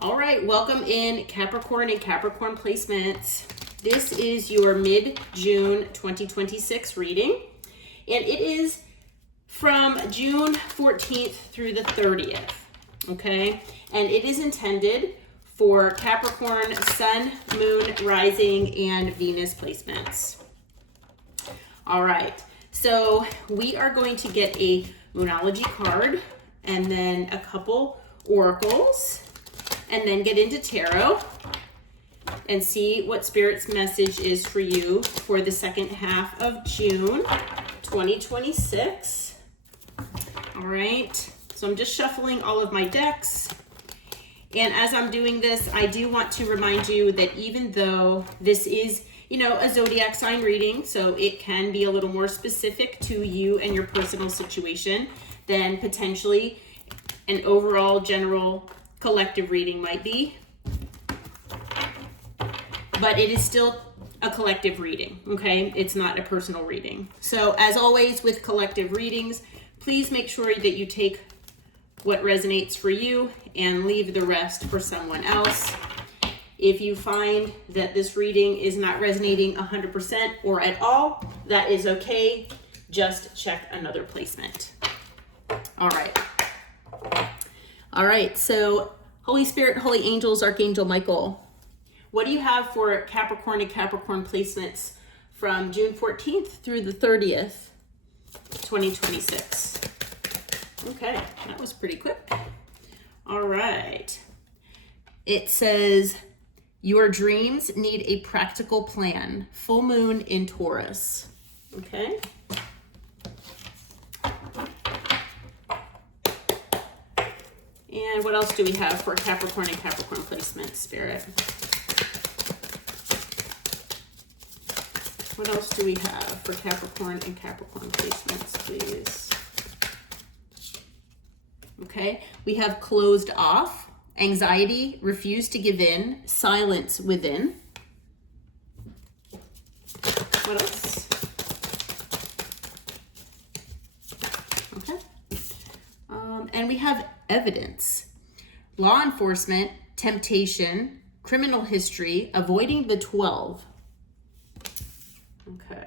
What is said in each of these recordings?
All right, welcome in Capricorn and Capricorn placements. This is your mid-June 2026 reading, and it is from June 14th through the 30th, okay? And it is intended for Capricorn Sun, Moon, Rising, and Venus placements. All right, so we are going to get a Moonology card and then a couple oracles, and then get into tarot and see what Spirit's message is for you for the second half of June 2026. All right, so I'm just shuffling all of my decks. And as I'm doing this, I do want to remind you that even though this is, a zodiac sign reading, so it can be a little more specific to you and your personal situation than potentially an overall general collective reading might be. But it is still a collective reading, okay? It's not a personal reading. So as always with collective readings, please make sure that you take what resonates for you and leave the rest for someone else. If you find that this reading is not resonating 100% or at all, that is okay. Just check another placement. All right, so Holy Spirit, Holy Angels, Archangel Michael, what do you have for Capricorn and Capricorn placements from June 14th through the 30th, 2026? Okay, that was pretty quick. All right. It says, your dreams need a practical plan. Full moon in Taurus. Okay. And what else do we have for Capricorn and Capricorn placement, Spirit? What else do we have for Capricorn and Capricorn placements, please? Okay, we have closed off, anxiety, refuse to give in, silence within. What else? Okay. And we have evidence, law enforcement, temptation, criminal history, avoiding the 12. Okay.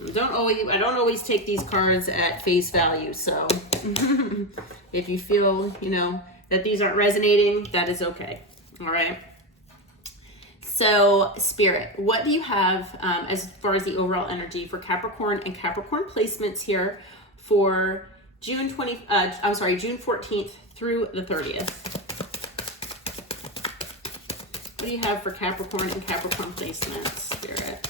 I don't always take these cards at face value, so if you feel, that these aren't resonating, that is okay. All right. So, Spirit, what do you have as far as the overall energy for Capricorn and Capricorn placements here for June 14th through the 30th? What do you have for Capricorn and Capricorn placements, Spirit?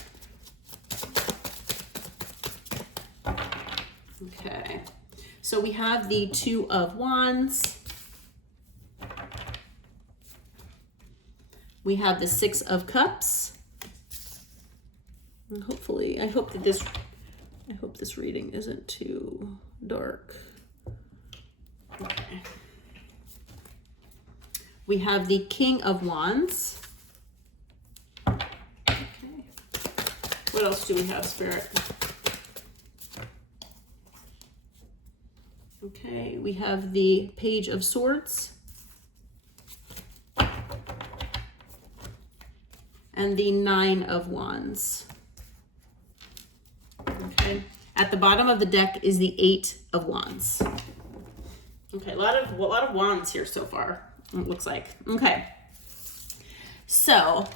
Okay, so we have the Two of Wands. We have the Six of Cups. And hopefully, I hope this reading isn't too dark. Okay. We have the King of Wands. Okay. What else do we have, Spirit? Okay, we have the Page of Swords. And the Nine of Wands. Okay, at the bottom of the deck is the Eight of Wands. Okay, a lot of wands here so far, it looks like. Okay, so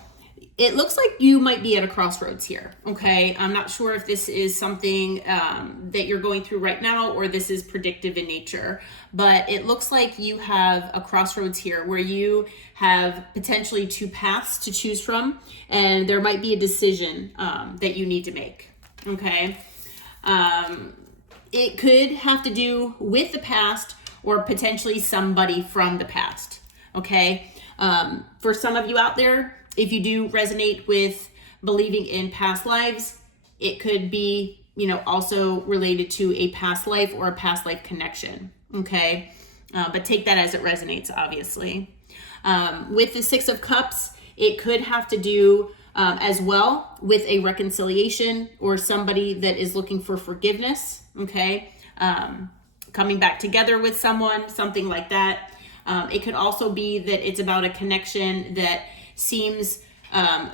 it looks like you might be at a crossroads here, okay? I'm not sure if this is something that you're going through right now or this is predictive in nature, but it looks like you have a crossroads here where you have potentially two paths to choose from, and there might be a decision that you need to make, okay? It could have to do with the past or potentially somebody from the past, okay? For some of you out there, if you do resonate with believing in past lives, it could be, also related to a past life or a past life connection, okay? But take that as it resonates, obviously. With the Six of Cups, it could have to do as well with a reconciliation or somebody that is looking for forgiveness, okay? coming back together with someone, something like that. It could also be that it's about a connection that seems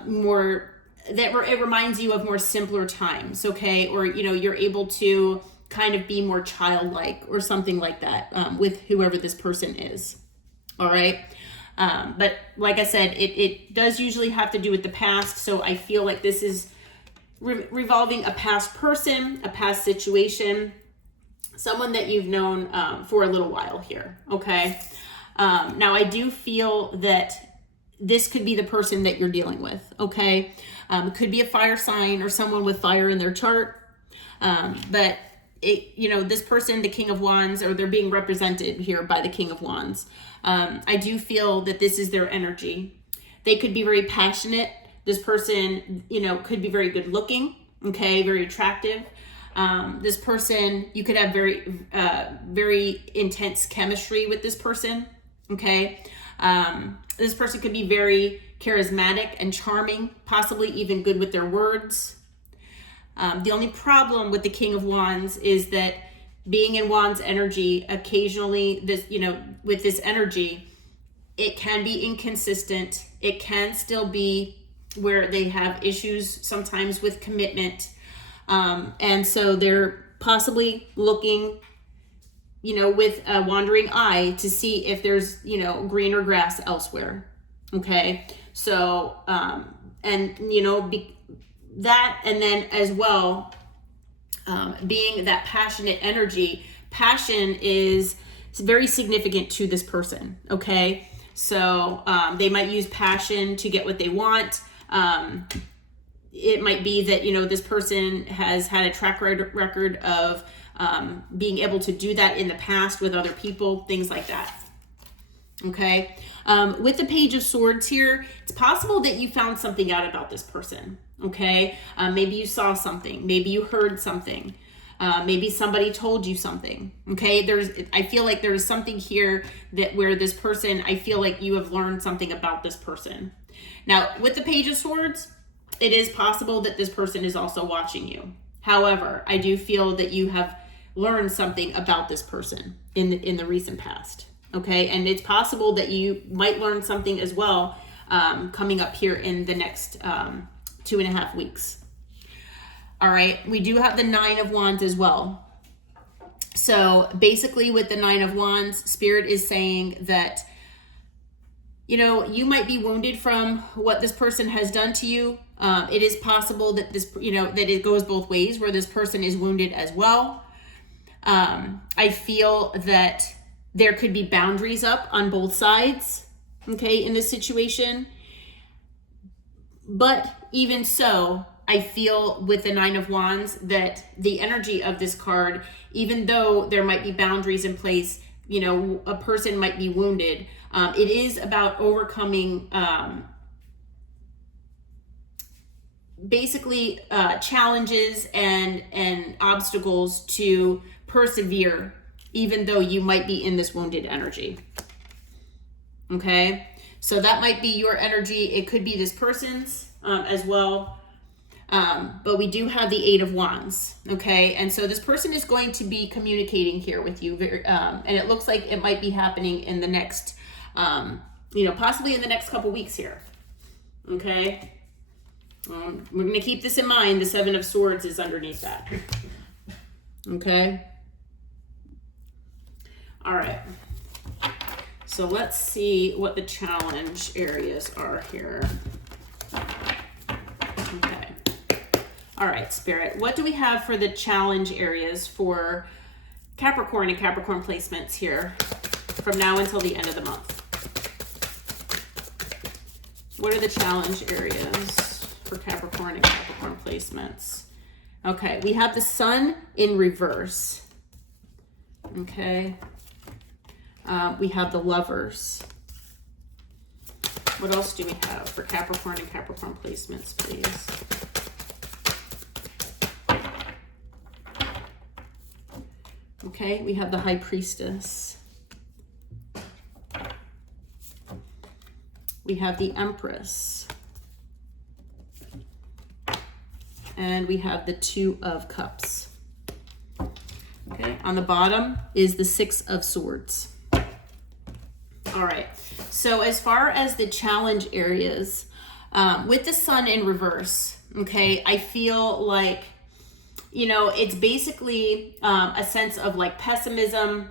more, that it reminds you of more simpler times, okay? Or, you know, you're able to kind of be more childlike or something like that with whoever this person is, all right? But like I said, it does usually have to do with the past, so I feel like this is revolving a past person, a past situation, someone that you've known for a little while here, okay? Now, I do feel that this could be the person that you're dealing with, okay? It could be a fire sign or someone with fire in their chart, but you know, this person, the King of Wands, or they're being represented here by the King of Wands. I do feel that this is their energy. They could be very passionate. This person, you know, could be very good looking, okay, very attractive. This person, you could have very intense chemistry with this person, okay? This person could be very charismatic and charming, possibly even good with their words. The only problem with the King of Wands is that being in Wands energy, occasionally this, you know, with this energy, it can be inconsistent. It can still be where they have issues sometimes with commitment. And so they're possibly looking, you know, with a wandering eye to see if there's, you know, greener grass elsewhere. Okay. So, and, you know, that, and then as well, being that passionate energy, passion is very significant to this person. Okay. So, they might use passion to get what they want. It might be that, you know, this person has had a track record of being able to do that in the past with other people, things like that. Okay. With the Page of Swords here, it's possible that you found something out about this person. Okay. Maybe you saw something, maybe you heard something, maybe somebody told you something. Okay. I feel like there's something here that where this person, I feel like you have learned something about this person. Now, with the Page of Swords, it is possible that this person is also watching you. However, I do feel that you have learned something about this person in the recent past. Okay, and it's possible that you might learn something as well coming up here in the next 2.5 weeks. All right, we do have the Nine of Wands as well. So basically with the Nine of Wands, Spirit is saying that, you know, you might be wounded from what this person has done to you. It is possible that this, you know, that it goes both ways, where this person is wounded as well. I feel that there could be boundaries up on both sides, okay, in this situation. But even so, I feel with the Nine of Wands that the energy of this card, even though there might be boundaries in place, you know, a person might be wounded. It is about overcoming basically challenges and obstacles to persevere, even though you might be in this wounded energy. Okay, so that might be your energy. It could be this person's as well. But we do have the Eight of Wands. Okay, and so this person is going to be communicating here with you, and it looks like it might be happening in the next, you know, possibly in the next couple weeks here. Okay, we're going to keep this in mind. The Seven of Swords is underneath that. Okay. All right, so let's see what the challenge areas are here. Okay. All right, Spirit, what do we have for the challenge areas for Capricorn and Capricorn placements here from now until the end of the month? What are the challenge areas for Capricorn and Capricorn placements? Okay, we have the Sun in reverse. Okay. We have the Lovers. What else do we have for Capricorn and Capricorn placements, please? Okay, we have the High Priestess. We have the Empress. And we have the Two of Cups. Okay, on the bottom is the Six of Swords. All right, so as far as the challenge areas, with the Sun in reverse, okay, I feel like, you know, it's basically a sense of like pessimism,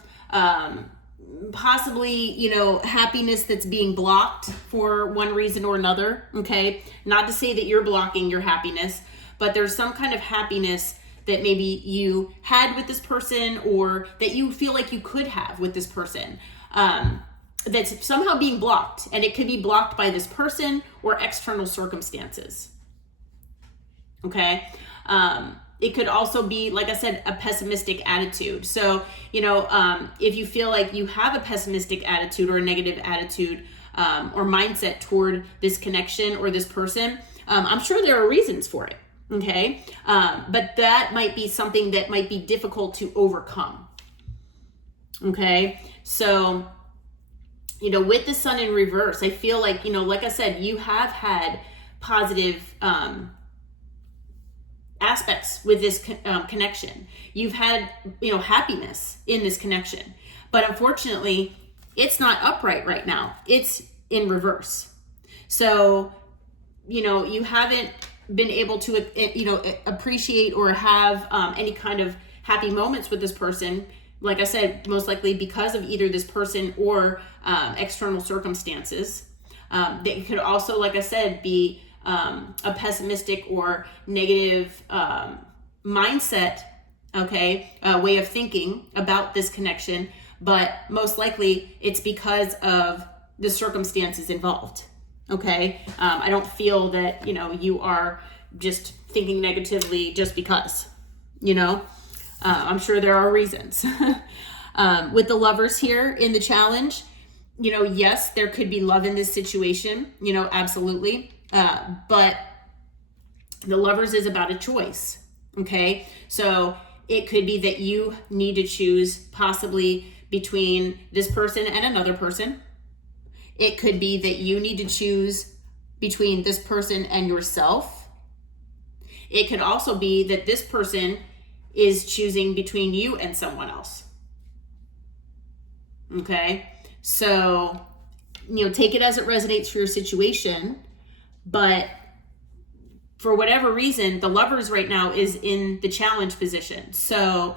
possibly, you know, happiness that's being blocked for one reason or another, okay? Not to say that you're blocking your happiness, but there's some kind of happiness that maybe you had with this person or that you feel like you could have with this person. That's somehow being blocked, and it could be blocked by this person or external circumstances. Okay. It could also be, like I said, a pessimistic attitude. So, you know, if you feel like you have a pessimistic attitude or a negative attitude or mindset toward this connection or this person, I'm sure there are reasons for it. Okay. But that might be something that might be difficult to overcome. Okay. So, you know, with the Sun in reverse, I feel like, you know, like I said, you have had positive aspects with this connection. You've had, you know, happiness in this connection, but unfortunately, it's not upright right now. It's in reverse. So, you know, you haven't been able to, you know, appreciate or have any kind of happy moments with this person. Like I said, most likely because of either this person or external circumstances. They could also, like I said, be a pessimistic or negative mindset, okay, way of thinking about this connection, but most likely it's because of the circumstances involved, okay? I don't feel that, you know, you are just thinking negatively just because, you know? I'm sure there are reasons. With the Lovers here in the challenge, you know, yes, there could be love in this situation, you know, absolutely. But the Lovers is about a choice, okay? So it could be that you need to choose possibly between this person and another person. It could be that you need to choose between this person and yourself. It could also be that this person is choosing between you and someone else. Okay? So, you know, take it as it resonates for your situation. But for whatever reason, the Lovers right now is in the challenge position. So,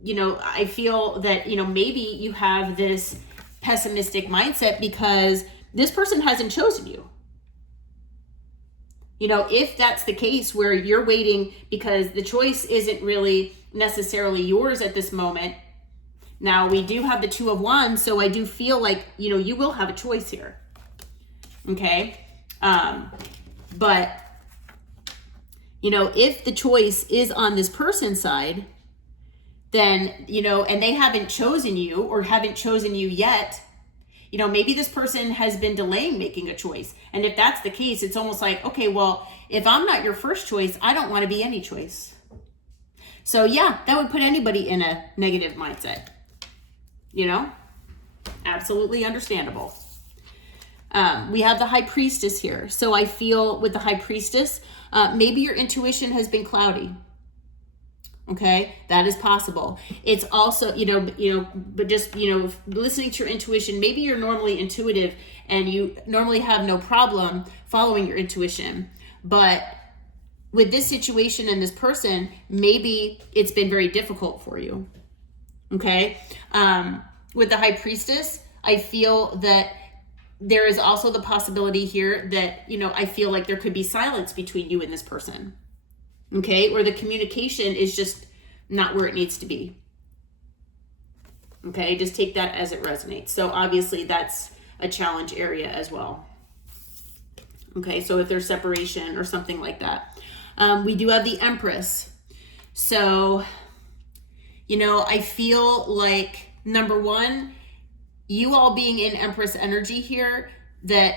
you know, I feel that, you know, maybe you have this pessimistic mindset because this person hasn't chosen you. You know, if that's the case where you're waiting because the choice isn't really necessarily yours at this moment. Now, we do have the Two of Wands, so I do feel like, you know, you will have a choice here. Okay? But, you know, if the choice is on this person's side, then, you know, and they haven't chosen you or haven't chosen you yet, you know, maybe this person has been delaying making a choice. And if that's the case, it's almost like, okay, well, if I'm not your first choice, I don't want to be any choice. So yeah, that would put anybody in a negative mindset, you know, absolutely understandable. We have the High Priestess here. So I feel with the High Priestess, maybe your intuition has been cloudy. Okay, that is possible. It's also, but just, listening to your intuition, maybe you're normally intuitive and you normally have no problem following your intuition. But with this situation and this person, maybe it's been very difficult for you. Okay, with the High Priestess, I feel that there is also the possibility here that, I feel like there could be silence between you and this person. Okay, or the communication is just not where it needs to be. Okay, just take that as it resonates. So obviously that's a challenge area as well. Okay, so if there's separation or something like that. We do have the Empress. So, I feel like, number one, you all being in Empress energy here, that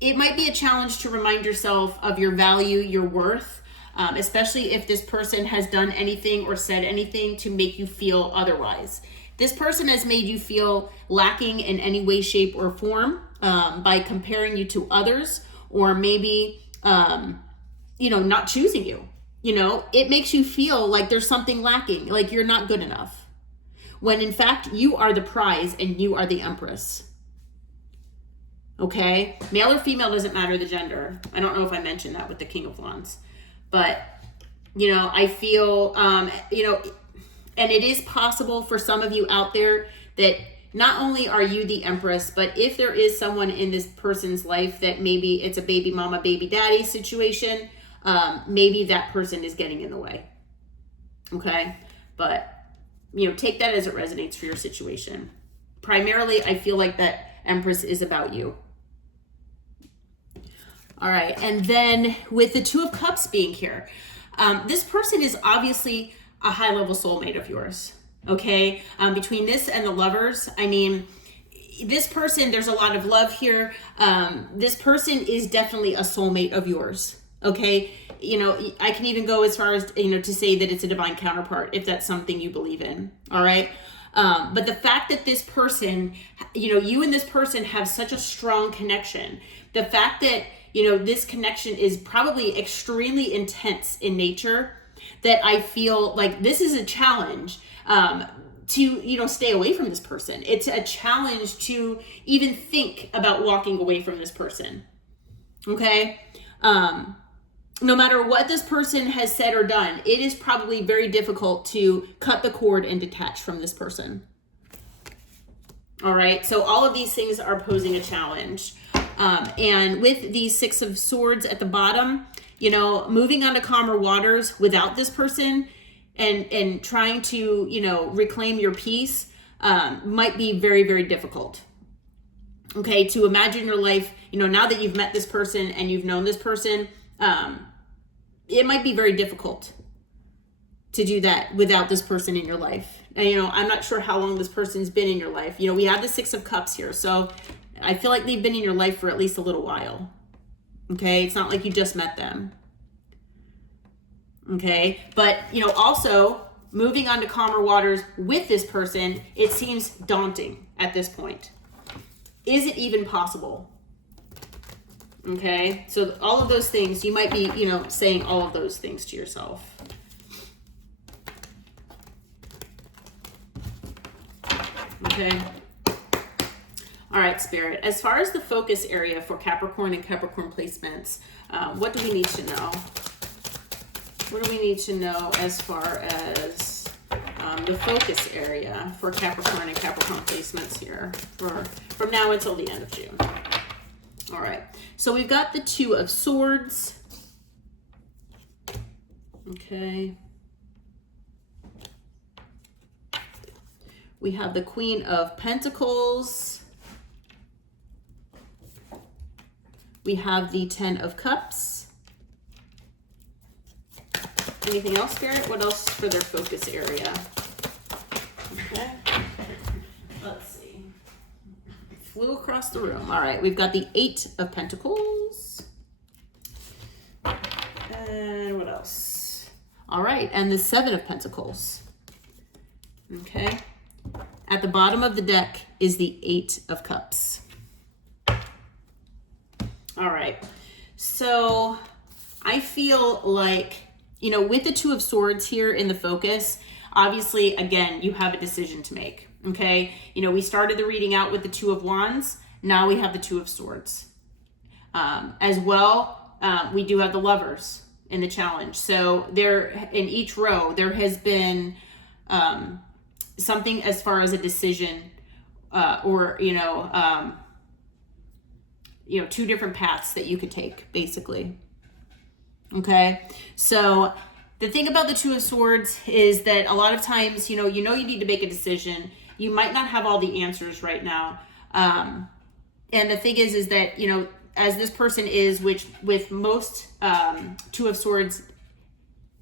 it might be a challenge to remind yourself of your value, your worth, especially if this person has done anything or said anything to make you feel otherwise. This person has made you feel lacking in any way, shape, or form by comparing you to others, or maybe, not choosing you. you know, it makes you feel like there's something lacking, like you're not good enough. When in fact, you are the prize and you are the empress. Okay? Male or female doesn't matter the gender. I don't know if I mentioned that with the King of Wands. But, you know, I feel, you know, and it is possible for some of you out there that not only are you the empress, but if there is someone in this person's life that maybe it's a baby mama, baby daddy situation, maybe that person is getting in the way. Okay? But, you know, take that as it resonates for your situation. Primarily, I feel like that empress is about you. All right, and then with the Two of Cups being here, this person is obviously a high-level soulmate of yours, okay? Between this and the Lovers, I mean, this person, there's a lot of love here. This person is definitely a soulmate of yours, okay? You know, I can even go as far as, you know, to say that it's a divine counterpart, if that's something you believe in, all right? But the fact that this person, you know, you and this person have such a strong connection, the fact that, you know, this connection is probably extremely intense in nature, that I feel like this is a challenge to, you know, stay away from this person. It's a challenge to even think about walking away from this person, okay? No matter what this person has said or done, it is probably very difficult to cut the cord and detach from this person. All right, so all of these things are posing a challenge. And with the Six of Swords at the bottom, you know, moving on to calmer waters without this person and trying to, you know, reclaim your peace might be very, very difficult. Okay, to imagine your life, you know, now that you've met this person and you've known this person, it might be very difficult to do that without this person in your life. And, you know, I'm not sure how long this person's been in your life. You know, we have the Six of Cups here, so I feel like they've been in your life for at least a little while. Okay, it's not like you just met them. Okay, but, you know, also moving on to calmer waters with this person, it seems daunting at this point. Is it even possible? Okay, so all of those things, you might be, you know, saying all of those things to yourself. Okay. All right, Spirit. As far as the focus area for Capricorn and Capricorn placements, what do we need to know? What do we need to know as far as the focus area for Capricorn and Capricorn placements here from now until the end of June? All right. So we've got the Two of Swords. Okay. We have the Queen of Pentacles. We have the Ten of Cups. Anything else, Spirit? What else for their focus area? Okay. Let's see. Flew across the room. All right, we've got the Eight of Pentacles. And what else? All right, and the Seven of Pentacles. Okay. At the bottom of the deck is the Eight of Cups. All right, so I feel like, you know, with the Two of Swords here in the focus, obviously, again, you have a decision to make, okay? You know, we started the reading out with the Two of Wands. Now we have the Two of Swords. As well, we do have the Lovers in the challenge. So there, in each row, there has been something as far as a decision or, two different paths that you could take, basically. Okay, so the thing about the Two of Swords is that a lot of times, you need to make a decision. You might not have all the answers right now. And the thing is that, as this person is, which with most Two of Swords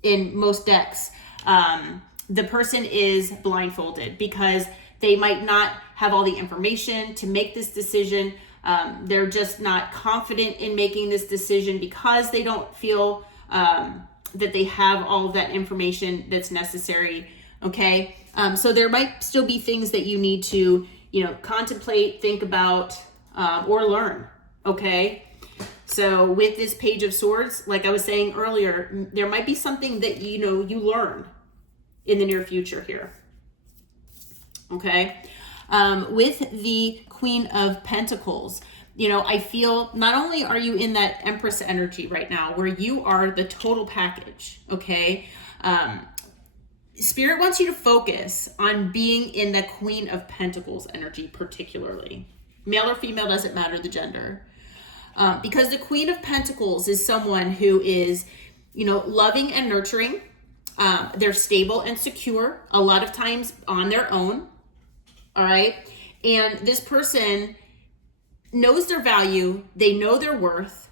in most decks, the person is blindfolded because they might not have all the information to make this decision. They're just not confident in making this decision because they don't feel that they have all of that information that's necessary. Okay. So there might still be things that you need to, contemplate, think about, or learn. Okay. So with this Page of Swords, like I was saying earlier, there might be something that, you know, you learn in the near future here. Okay. With the Queen of Pentacles, you know, I feel not only are you in that Empress energy right now, where you are the total package, okay? Spirit wants you to focus on being in the Queen of Pentacles energy particularly. Male or female, doesn't matter the gender. Because the Queen of Pentacles is someone who is, you know, loving and nurturing. They're stable and secure, a lot of times on their own. All right. And this person knows their value. They know their worth,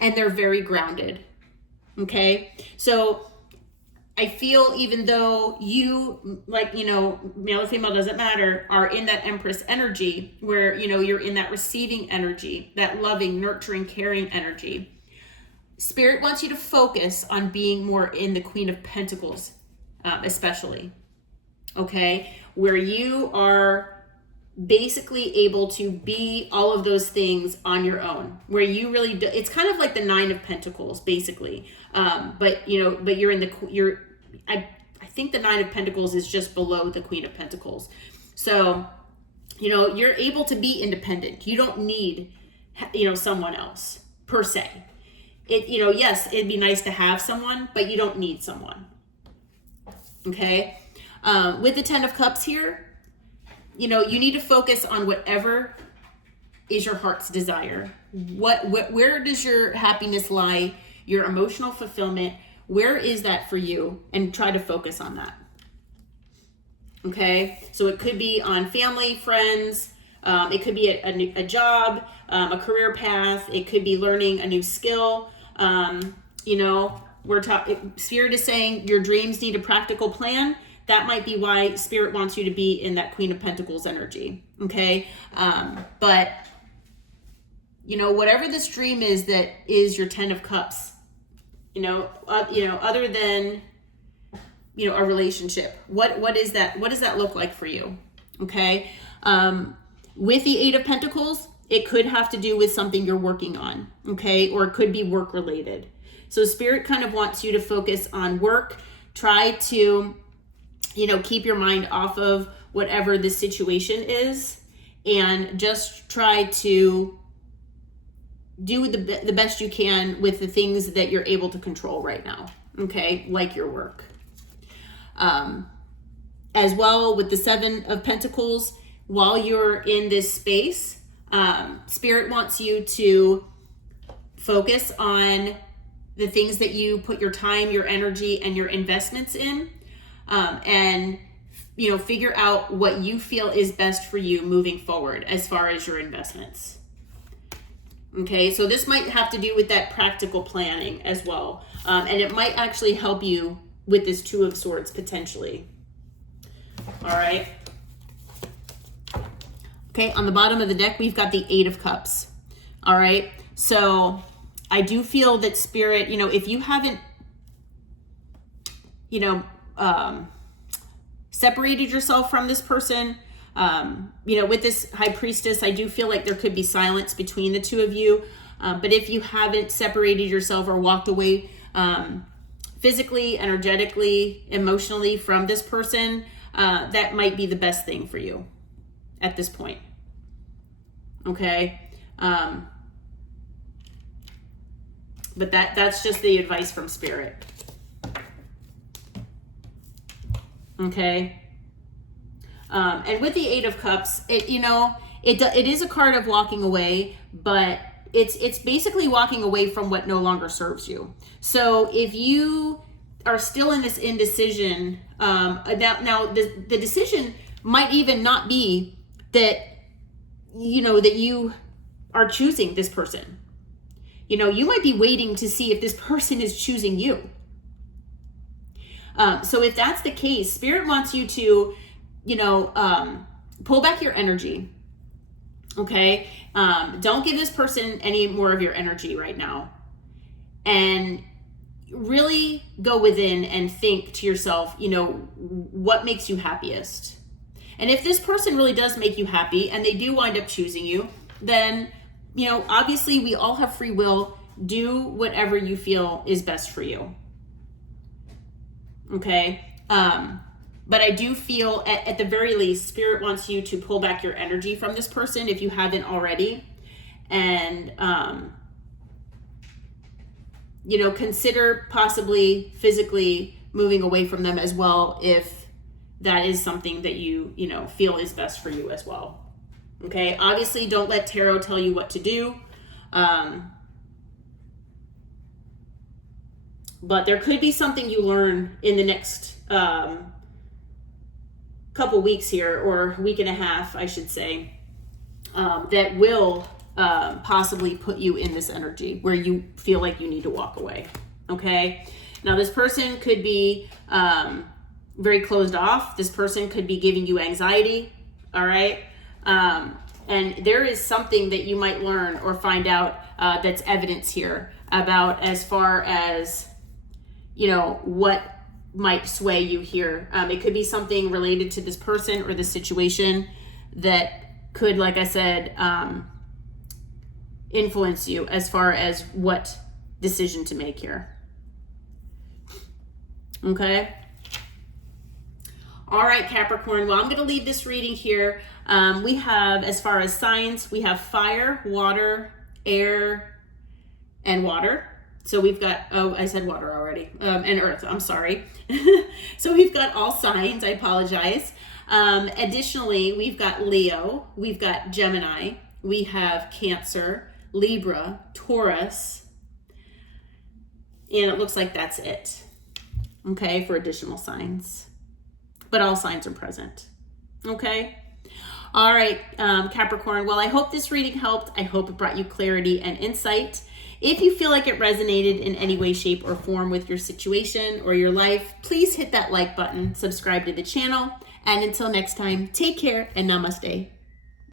and they're very grounded. Okay. So I feel even though you, like, you know, male or female, doesn't matter, are in that Empress energy where, you know, you're in that receiving energy, that loving, nurturing, caring energy. Spirit wants you to focus on being more in the Queen of Pentacles, especially, okay? Where you are basically able to be all of those things on your own, where you really do, it's kind of like the Nine of Pentacles, basically. But, you know, but you're in the, I think the Nine of Pentacles is just below the Queen of Pentacles. So, you know, you're able to be independent. You don't need, you know, someone else per se. It, you know, yes, it'd be nice to have someone, but you don't need someone. Okay. With the Ten of Cups here, you know, you need to focus on whatever is your heart's desire. Where does your happiness lie? Your emotional fulfillment, where is that for you? And try to focus on that. Okay. So it could be on family, friends. It could be a job, a career path. It could be learning a new skill. You know, Spirit is saying your dreams need a practical plan. That might be why Spirit wants you to be in that Queen of Pentacles energy. Okay. But, you know, whatever this dream is that is your Ten of Cups, you know, other than, you know, a relationship, what is that? What does that look like for you? Okay. With the Eight of Pentacles, it could have to do with something you're working on. Okay. Or it could be work related. So Spirit kind of wants you to focus on work. Try to, you know, keep your mind off of whatever the situation is, and just try to do the best you can with the things that you're able to control right now. Okay. Like your work. As well with the Seven of Pentacles, while you're in this space, Spirit wants you to focus on the things that you put your time, your energy, and your investments in, and, you know, figure out what you feel is best for you moving forward as far as your investments. Okay, so this might have to do with that practical planning as well. And it might actually help you with this Two of Swords potentially. All right. Okay, on the bottom of the deck, we've got the Eight of Cups. All right, so I do feel that Spirit, you know, if you haven't, you know, separated yourself from this person, you know, with this High Priestess, I do feel like there could be silence between the two of you. But if you haven't separated yourself or walked away physically, energetically, emotionally from this person, that might be the best thing for you at this point. Okay. But that's just the advice from Spirit. Okay. And with the Eight of Cups, it, you know, it is a card of walking away, but it's basically walking away from what no longer serves you. So if you are still in this indecision, now the decision might even not be that, you know, that you are choosing this person. You know, you might be waiting to see if this person is choosing you. So if that's the case, Spirit wants you to, you know, pull back your energy. Okay. Don't give this person any more of your energy right now. And really go within and think to yourself, you know, what makes you happiest? And if this person really does make you happy and they do wind up choosing you, then you know, obviously we all have free will. Do whatever you feel is best for you. Okay. But I do feel at the very least, Spirit wants you to pull back your energy from this person if you haven't already. And, you know, consider possibly physically moving away from them as well if that is something that you know, feel is best for you as well. Okay. Obviously, don't let tarot tell you what to do. But there could be something you learn in the next couple weeks here, or week and a half, I should say, that will possibly put you in this energy where you feel like you need to walk away. Okay. Now this person could be very closed off. This person could be giving you anxiety. All right. And there is something that you might learn or find out that's evidence here about as far as, you know, what might sway you here. It could be something related to this person or this situation that could, like I said, influence you as far as what decision to make here. Okay. All right, Capricorn. Well, I'm going to leave this reading here. We have, as far as signs, we have fire, water, air, and water. So we've got, oh, I said water already, and earth, I'm sorry. So we've got all signs, I apologize. Additionally, we've got Leo, we've got Gemini, we have Cancer, Libra, Taurus, and it looks like that's it. Okay, for additional signs. But all signs are present. Okay. All right, Capricorn. Well, I hope this reading helped. I hope it brought you clarity and insight. If you feel like it resonated in any way, shape, or form with your situation or your life, please hit that like button, subscribe to the channel, and until next time, take care and namaste.